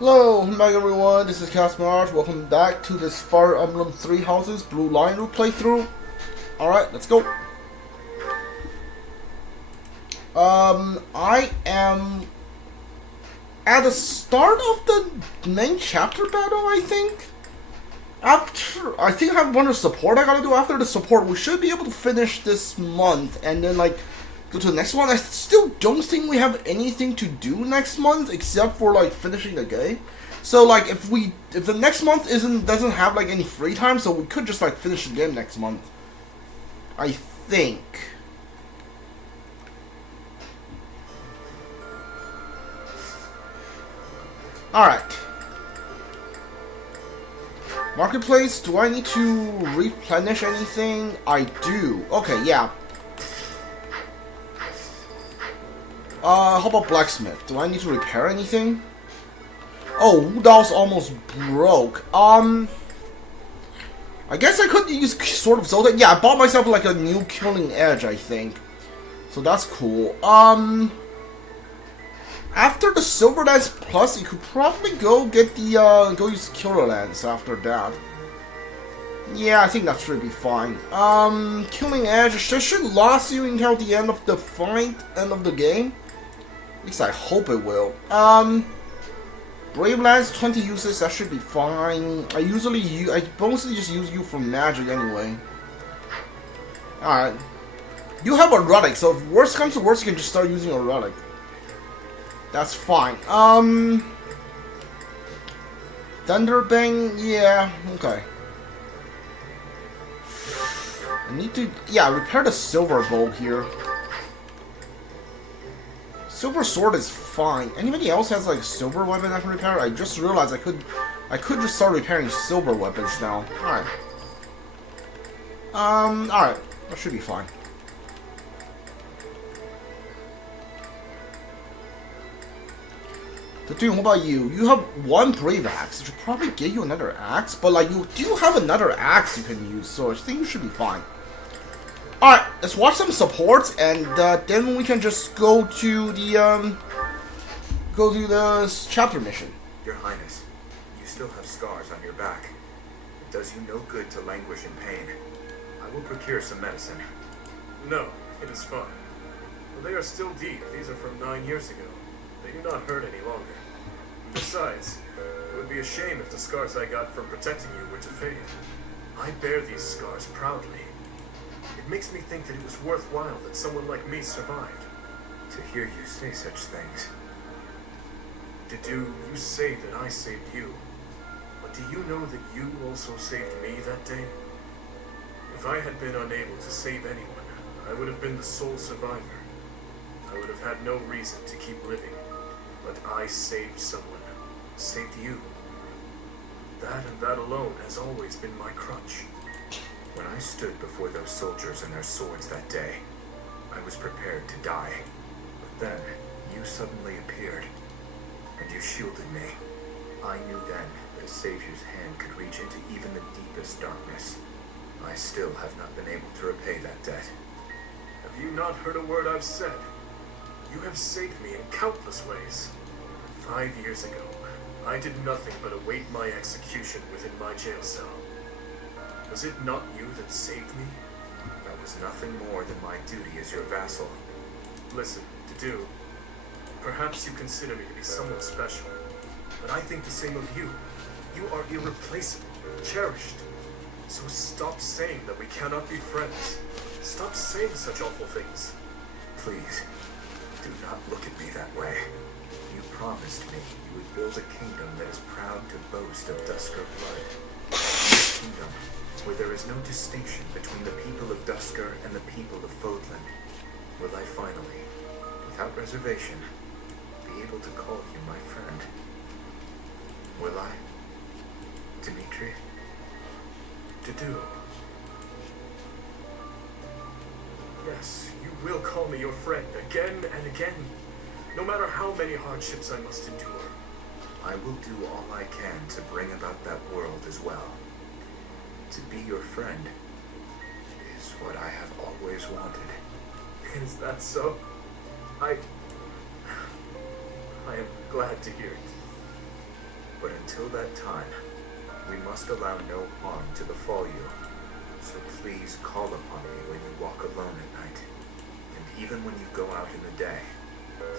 Hello, welcome back everyone, this is Casmarge. Welcome back to this Fire Emblem 3 Houses Blue Line Route playthrough. Alright, let's go. I am at the start of the main chapter battle, I think. I think I have one of the support I gotta do. After the support, we should be able to finish this month and then like go to the next one. I still don't think we have anything to do next month except for like finishing the game. So like if the next month doesn't have like any free time, so we could just like finish the game next month. I think. Alright. Marketplace, do I need to replenish anything? I do. Okay, yeah. How about blacksmith? Do I need to repair anything? Oh, Wudal's almost broke. I guess I could use Sword of Zoltan. Yeah, I bought myself like a new Killing Edge, I think. So that's cool. After the Silver Lance Plus, you could probably go get the, go use Killer Lance after that. Yeah, I think that should be fine. Killing Edge should last you until the end of the fight, end of the game. At least I hope it will. Brave Lance, 20 uses, that should be fine. I mostly just use you for magic anyway. Alright. You have a relic, so if worst comes to worst, you can just start using a relic. That's fine. Thunderbang, yeah, okay. I need to, yeah, repair the silver bow here. Silver sword is fine. Anybody else has like silver weapon I can repair? I just realized I could just start repairing silver weapons now. Alright. Alright. That should be fine. The dude, what about you? You have one brave axe. It should probably give you another axe, but like you do have another axe you can use, so I think you should be fine. Alright, let's watch some supports, and then we can just go to the chapter mission. Your Highness, you still have scars on your back. It does you no good to languish in pain. I will procure some medicine. No, it is fine. Well, they are still deep. These are from 9 years ago. They do not hurt any longer. Besides, it would be a shame if the scars I got from protecting you were to fade. I bear these scars proudly. It makes me think that it was worthwhile that someone like me survived. To hear you say such things. Did you say that I saved you? But do you know that you also saved me that day? If I had been unable to save anyone, I would have been the sole survivor. I would have had no reason to keep living. But I saved someone. Saved you. That and that alone has always been my crutch. When I stood before those soldiers and their swords that day, I was prepared to die. But then, you suddenly appeared, and you shielded me. I knew then that a savior's hand could reach into even the deepest darkness. I still have not been able to repay that debt. Have you not heard a word I've said? You have saved me in countless ways. 5 years ago, I did nothing but await my execution within my jail cell. Was it not you that saved me? That was nothing more than my duty as your vassal. Listen, Dedu, perhaps you consider me to be someone special, but I think the same of you. You are irreplaceable, cherished. So stop saying that we cannot be friends. Stop saying such awful things. Please, do not look at me that way. You promised me you would build a kingdom that is proud to boast of Duscur blood. A kingdom where there is no distinction between the people of Duscur and the people of Fódlan. Will I finally, without reservation, be able to call you my friend? Will I, Dimitri? Dedu. Yes, you will call me your friend again and again, no matter how many hardships I must endure. I will do all I can to bring about that world as well. To be your friend is what I have always wanted. Is that so? I am glad to hear it. But until that time, we must allow no harm to befall you. So please call upon me when you walk alone at night. And even when you go out in the day,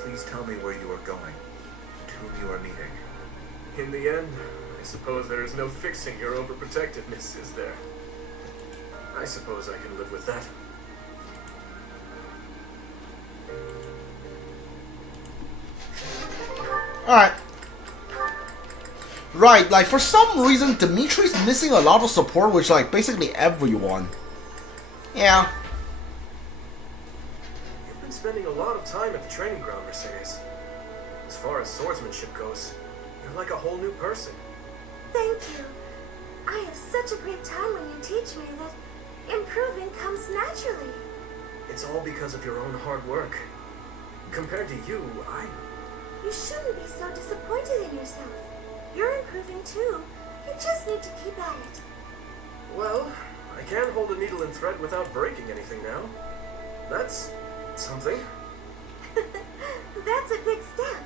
please tell me where you are going and whom you are meeting. In the end, I suppose there is no fixing your overprotectiveness, is there? I suppose I can live with that. Alright. Right, like for some reason Dimitri's missing a lot of support with like basically everyone. Yeah. You've been spending a lot of time at the training ground, Mercedes. As far as swordsmanship goes, you're like a whole new person. Thank you. I have such a great time when you teach me that improving comes naturally. It's all because of your own hard work. Compared to you, You shouldn't be so disappointed in yourself. You're improving too. You just need to keep at it. Well, I can't hold a needle and thread without breaking anything now. That's something. That's a big step.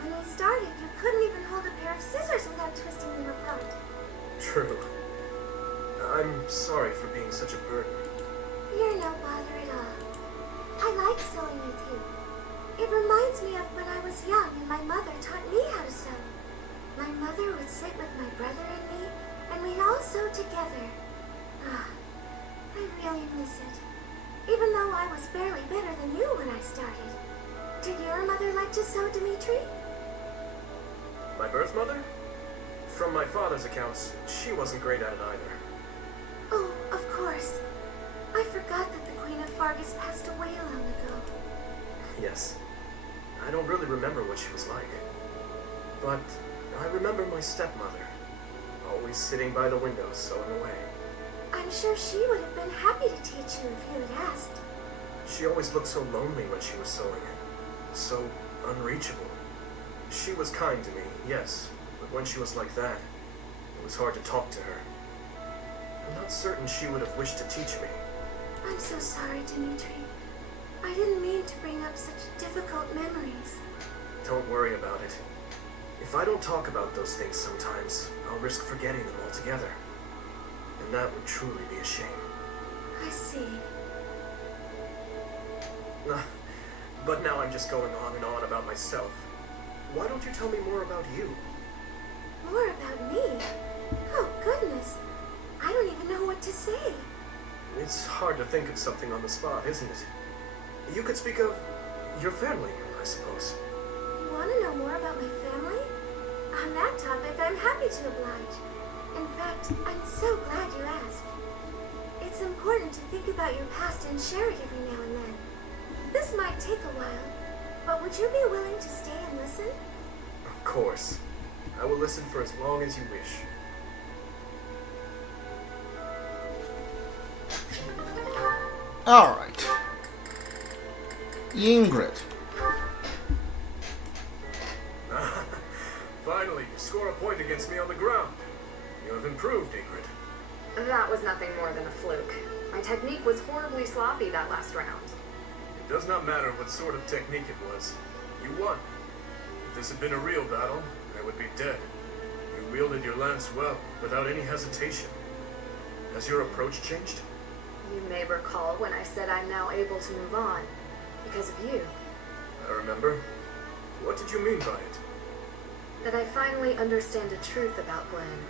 When we started, you couldn't even hold a pair of scissors without twisting them apart. True. I'm sorry for being such a burden. You're no bother at all. I like sewing with you. It reminds me of when I was young and my mother taught me how to sew. My mother would sit with my brother and me, and we'd all sew together. Ah, I really miss it. Even though I was barely better than you when I started. Did your mother like to sew, Dimitri? My birth mother? From my father's accounts, she wasn't great at it either. Oh, of course. I forgot that the Queen of Fargus passed away long ago. Yes. I don't really remember what she was like. But I remember my stepmother, always sitting by the window sewing away. I'm sure she would have been happy to teach you if you had asked. She always looked so lonely when she was sewing. So unreachable. She was kind to me, yes, but when she was like that, it was hard to talk to her. I'm not certain she would have wished to teach me. I'm so sorry, Dimitri. I didn't mean to bring up such difficult memories. Don't worry about it. If I don't talk about those things sometimes, I'll risk forgetting them altogether. And that would truly be a shame. I see. But now I'm just going on and on about myself. Why don't you tell me more about you? More about me? Oh, goodness. I don't even know what to say. It's hard to think of something on the spot, isn't it? You could speak of your family, I suppose. You want to know more about my family? On that topic, I'm happy to oblige. In fact, I'm so glad you asked. It's important to think about your past and share it every now and then. This might take a while, but would you be willing to stay and listen? Of course. I will listen for as long as you wish. Alright. Ingrid. Finally, you score a point against me on the ground. You have improved, Ingrid. That was nothing more than a fluke. My technique was horribly sloppy that last round. It does not matter what sort of technique it was. You won. If this had been a real battle, I would be dead. You wielded your lance well, without any hesitation. Has your approach changed? You may recall when I said I'm now able to move on, because of you. I remember. What did you mean by it? That I finally understand the truth about Glenn.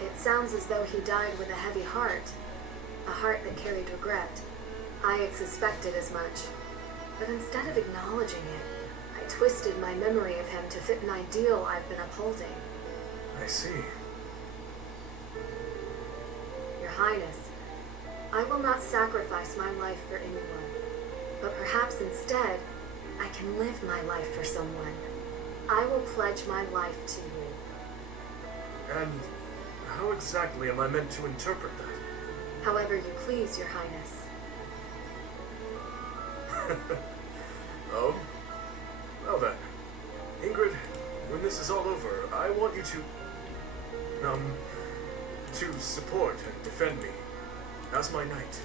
It sounds as though he died with a heavy heart. A heart that carried regret. I had suspected as much. But instead of acknowledging it, I twisted my memory of him to fit an ideal I've been upholding. I see. Your Highness, I will not sacrifice my life for anyone. But perhaps instead, I can live my life for someone. I will pledge my life to you. And how exactly am I meant to interpret that? However you please, Your Highness. Oh? Well then. Ingrid, when this is all over, I want you to support and defend me. As my knight.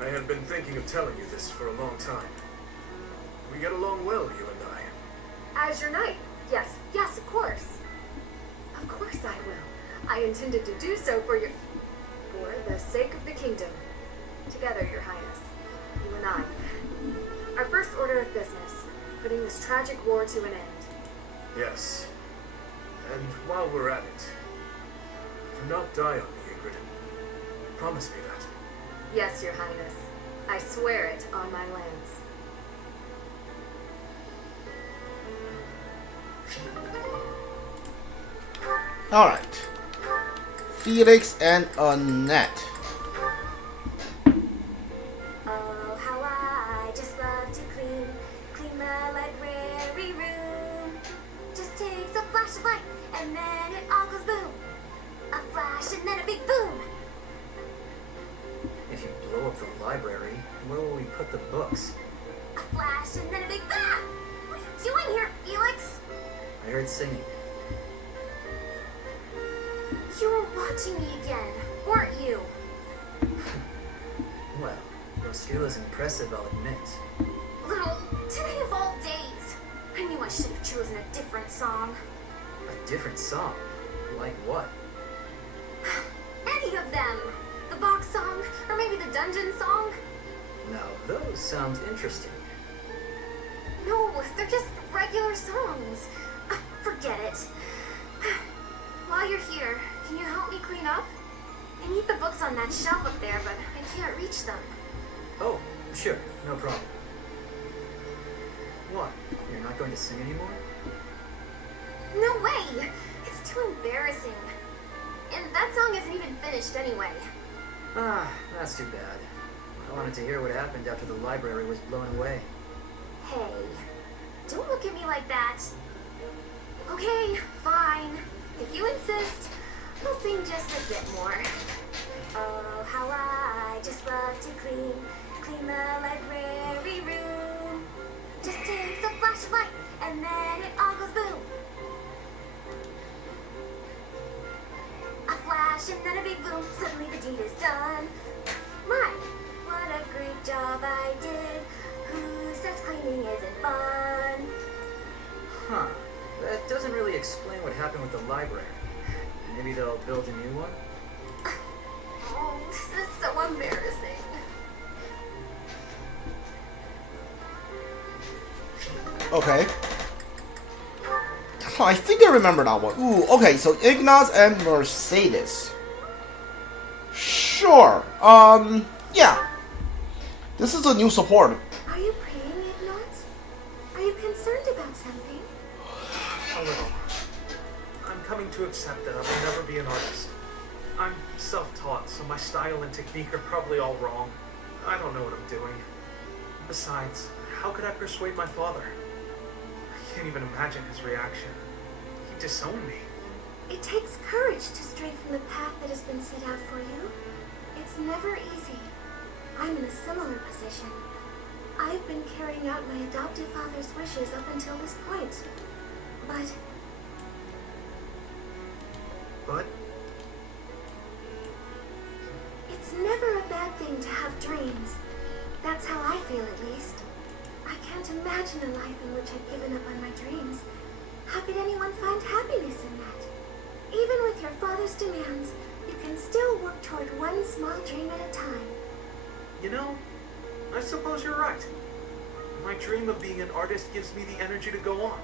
I have been thinking of telling you this for a long time. We get along well, you and I. As your knight? Yes, of course. intended to do so for the sake of the kingdom. Together, Your Highness, you and I. Our first order of business, putting this tragic war to an end. Yes. And while we're at it, do not die on me, Ingrid. Promise me that. Yes, Your Highness. I swear it on my lance. Alright. Felix and Annette. Oh, how I just love to clean the library room. Just takes a flash of light, and then it all goes boom. A flash and then a big boom. If you blow up the library, where will we put the books? A flash and then a big bang. What are you doing here, Felix? I heard singing. You were watching me again, weren't you? Well, your skill is impressive, I'll admit. Little, today of all days. I knew I should have chosen a different song. A different song? Like what? Any of them. The box song, or maybe the dungeon song. Now, those sound interesting. No, they're just regular songs. Forget it. While you're here, can you help me clean up? I need the books on that shelf up there, but I can't reach them. Oh, sure, no problem. What? You're not going to sing anymore? No way! It's too embarrassing. And that song isn't even finished anyway. Ah, that's too bad. I wanted to hear what happened after the library was blown away. Hey, don't look at me like that. Okay, fine. If you insist, I'll sing just a bit more. Oh, how I just love to clean the library room. Just takes a flash of light, and then it all goes boom. A flash and then a big boom, suddenly the deed is done. My, what a great job I did. Who says cleaning isn't fun? Huh. That doesn't really explain what happened with the library. Maybe they'll build a new one? Oh, this is so embarrassing. Okay. Oh, I think I remember that one. Ooh, okay, so Ignatz and Mercedes. Sure. Yeah. This is a new support. Are you praying, Ignatz? Are you concerned about something? A little. I'm coming to accept that I will never be an artist. I'm self-taught, so my style and technique are probably all wrong. I don't know what I'm doing. Besides, how could I persuade my father? I can't even imagine his reaction. He disowned me. It takes courage to stray from the path that has been set out for you. It's never easy. I'm in a similar position. I've been carrying out my adoptive father's wishes up until this point. But it's never a bad thing to have dreams. That's how I feel, at least. I can't imagine a life in which I've given up on my dreams. How could anyone find happiness in that? Even with your father's demands, you can still work toward one small dream at a time. You know, I suppose you're right. My dream of being an artist gives me the energy to go on.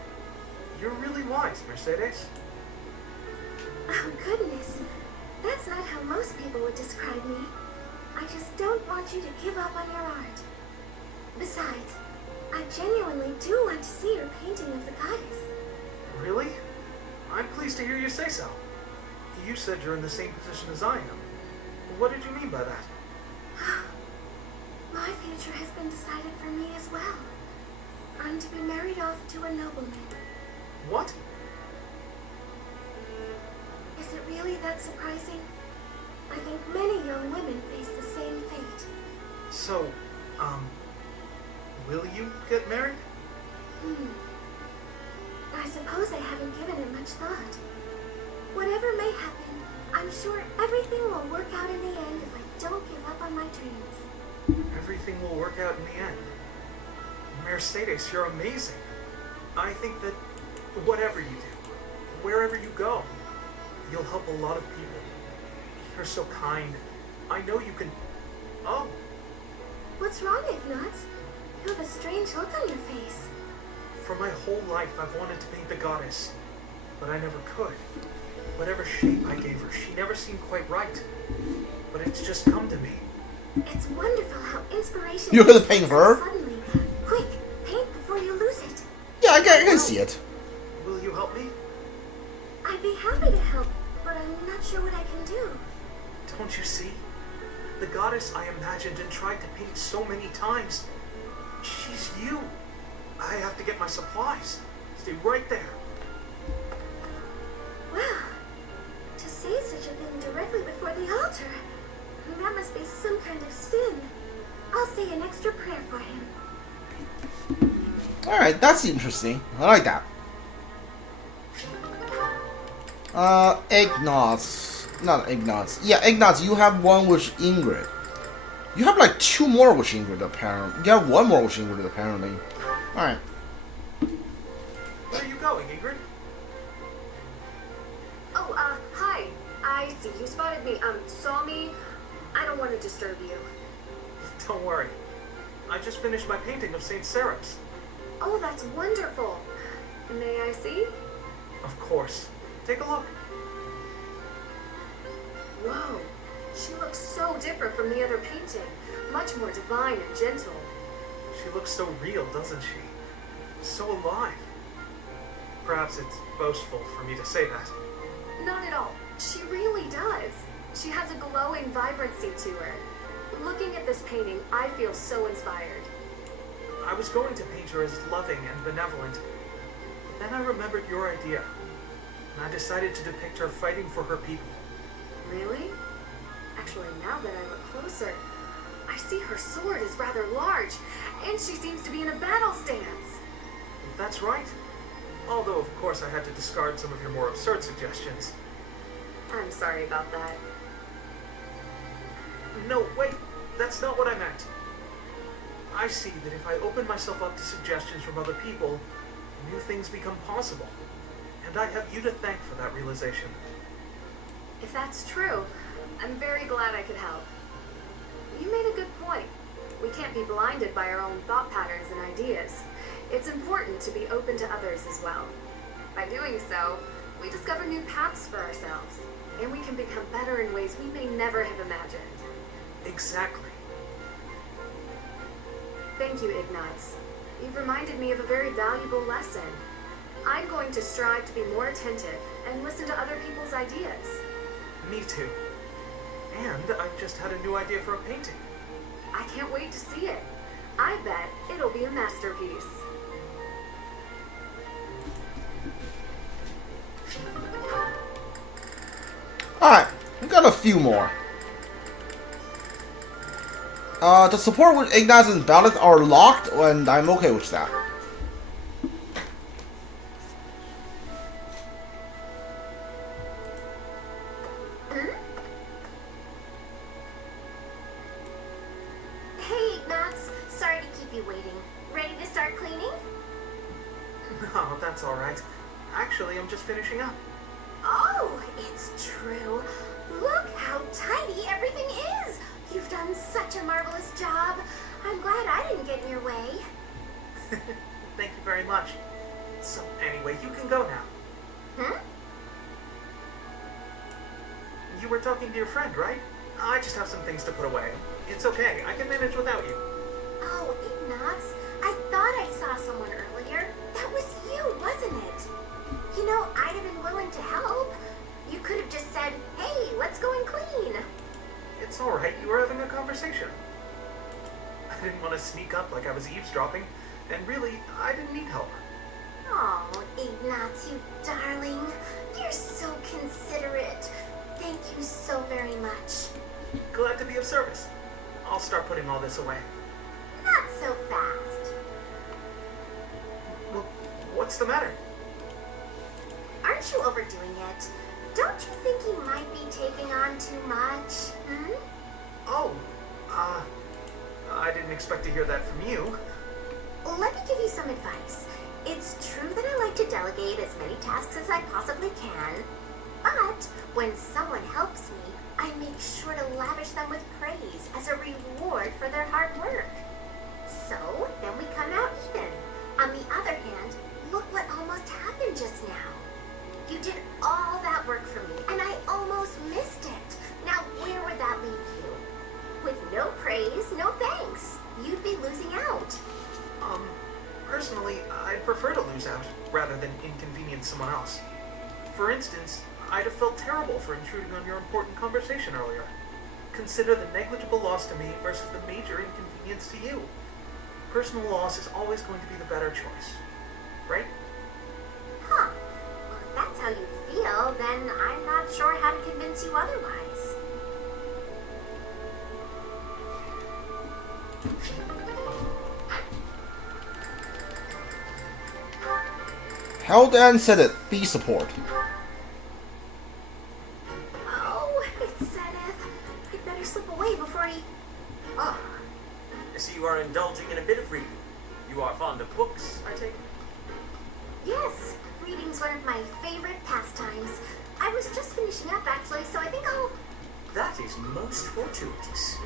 You're really wise, Mercedes. Oh, goodness. That's not how most people would describe me. I just don't want you to give up on your art. Besides, I genuinely do want to see your painting of the goddess. Really? I'm pleased to hear you say so. You said you're in the same position as I am. What did you mean by that? My future has been decided for me as well. I'm to be married off to a nobleman. What? Is it really that surprising? I think many young women face the same fate. So, will you get married? I suppose I haven't given it much thought. Whatever may happen, I'm sure everything will work out in the end if I don't give up on my dreams. Everything will work out in the end. Mercedes, you're amazing. I think that whatever you do, wherever you go, You'll help a lot of people. You're so kind. I know you can... Oh, What's wrong, Ignatz? You have a strange look on your face. for my whole life I've wanted to paint the goddess, but I never could. Whatever shape I gave her, she never seemed quite right. But it's just come to me. It's wonderful how inspiration... You're gonna paint her? Suddenly. Quick, paint before you lose it. Yeah, I can see it. Will you help me? I'd be happy to help, but I'm not sure what I can do. Don't you see? The goddess I imagined and tried to paint so many times. She's you. I have to get my supplies. Stay right there. Wow. To say such a thing directly before the altar. That must be some kind of sin. I'll say an extra prayer for him. Alright, that's interesting. I like that. Ignatz. Not Ignatz. Yeah, Ignatz, you have one with Ingrid. You have like 2 more with Ingrid, apparently. You have 1 more with Ingrid, apparently. Alright. Where are you going, Ingrid? Oh, hi. I see you spotted me. Saw me. I don't want to disturb you. Don't worry. I just finished my painting of St. Seraph's. Oh, that's wonderful. May I see? Of course. Take a look. Whoa. She looks so different from the other painting. Much more divine and gentle. She looks so real, doesn't she? So alive. Perhaps it's boastful for me to say that. Not at all. She really does. She has a glowing vibrancy to her. Looking at this painting, I feel so inspired. I was going to paint her as loving and benevolent, but then I remembered your idea, and I decided to depict her fighting for her people. Really? Actually, now that I look closer, I see her sword is rather large, and she seems to be in a battle stance. That's right. Although, of course, I had to discard some of your more absurd suggestions. I'm sorry about that. No, wait, that's not what I meant. I see that if I open myself up to suggestions from other people, new things become possible. And I have you to thank for that realization. If that's true, I'm very glad I could help. You made a good point. We can't be blinded by our own thought patterns and ideas. It's important to be open to others as well. By doing so, we discover new paths for ourselves, and we can become better in ways we may never have imagined. Exactly. Thank you, Ignatz. You've reminded me of a very valuable lesson. I'm going to strive to be more attentive and listen to other people's ideas. Me too. And I've just had a new idea for a painting. I can't wait to see it. I bet it'll be a masterpiece. Alright, we got a few more. The support with Ignatz and Byleth are locked, and I'm okay with that. Hey, Ignatz. Sorry to keep you waiting. Ready to start cleaning? No, that's alright. Actually, I'm just finishing up. Oh, it's true. Look how tidy everything is. You've done such a marvelous job. I'm glad I didn't get in your way. Thank you very much. So, anyway, you can go now. Hmm? You were talking to your friend, right? I just have some things to put away. It's okay. I can manage without you. Oh, Ignatz, I thought I saw someone earlier. That was you, wasn't it? You know, I'd have been willing to help. You could have just said, hey, let's go and clean. It's alright. You were having a conversation. I didn't want to sneak up like I was eavesdropping, and really, I didn't need help. Oh, Ignatz, you darling. You're so considerate. Thank you so very much. Glad to be of service. I'll start putting all this away. Not so fast. Well, what's the matter? Aren't you overdoing it? Don't you think he might be taking on too much? Hmm? Oh, I didn't expect to hear that from you. Let me give you some advice. It's true that I like to delegate as many tasks as I possibly can, But when someone helps me, I make sure to lavish them with praise as a reward for their hard work. So then we come out even. On the other hand, look what almost happened just now. You did all that work for me, and I almost missed it. Now where would that leave you? With no praise, no thanks. You'd be losing out. Personally, I'd prefer to lose out, rather than inconvenience someone else. For instance, I'd have felt terrible for intruding on your important conversation earlier. Consider the negligible loss to me versus the major inconvenience to you. Personal loss is always going to be the better choice, right? Huh. Well, if that's how you feel, then I'm not sure how to convince you otherwise. Held and Zenith, B support. Oh, it's Zenith. I'd better slip away before he... Ah, I see you are indulging in a bit of reading. You are fond of books, I take it? Yes, reading's one of my favorite pastimes. I was just finishing up, actually, so I think I'll... That is most fortuitous.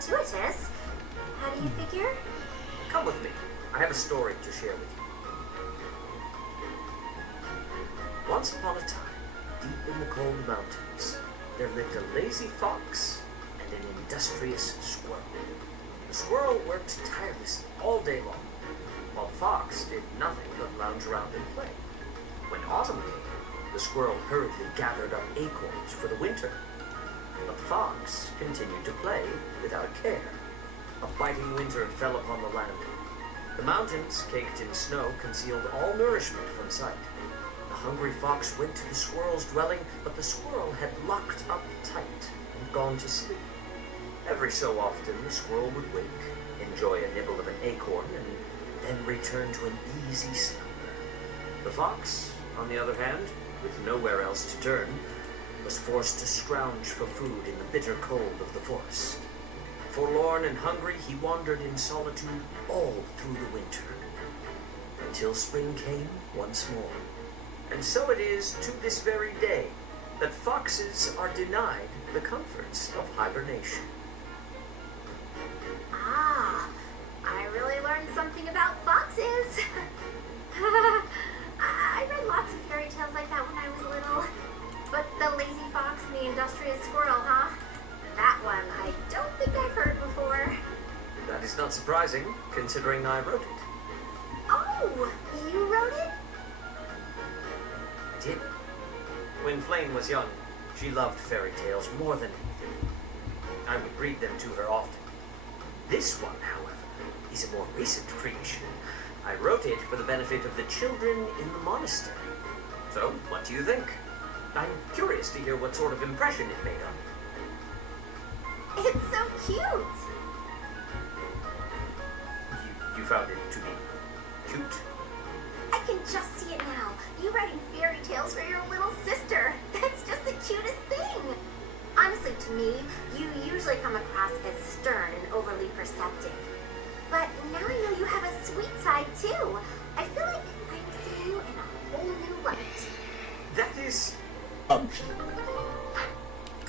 Fortuitous? How do you figure? Come with me. I have a story to share with you. Once upon a time, deep in the cold mountains, there lived a lazy fox and an industrious squirrel. The squirrel worked tirelessly all day long, while the fox did nothing but lounge around and play. When autumn came, the squirrel hurriedly gathered up acorns for the winter, but the fox continued to play without care. A biting winter fell upon the land. The mountains, caked in snow, concealed all nourishment from sight. The hungry fox went to the squirrel's dwelling, but the squirrel had locked up tight and gone to sleep. Every so often, the squirrel would wake, enjoy a nibble of an acorn, and then return to an easy slumber. The fox, on the other hand, with nowhere else to turn, was forced to scrounge for food in the bitter cold of the forest. Forlorn and hungry, he wandered in solitude all through the winter, until spring came once more. And so it is to this very day that foxes are denied the comforts of hibernation. Ah, I really learned something about foxes. I read lots of fairy tales like that when I was little. But the lazy fox and the industrious squirrel, huh? That one I don't think I've heard before. That is not surprising, considering I wrote it. Oh, you wrote it? I did. When Flame was young, she loved fairy tales more than anything. I would read them to her often. This one, however, is a more recent creation. I wrote it for the benefit of the children in the monastery. So, what do you think? I'm curious to hear what sort of impression it made on you. It's so cute. You found it to be cute? I can just see it now. You writing fairy tales for your little sister. That's just the cutest thing. Honestly, to me, you usually come across as stern and overly perceptive. But now I know you have a sweet side, too. I feel like I'm seeing you in a whole new light. That is...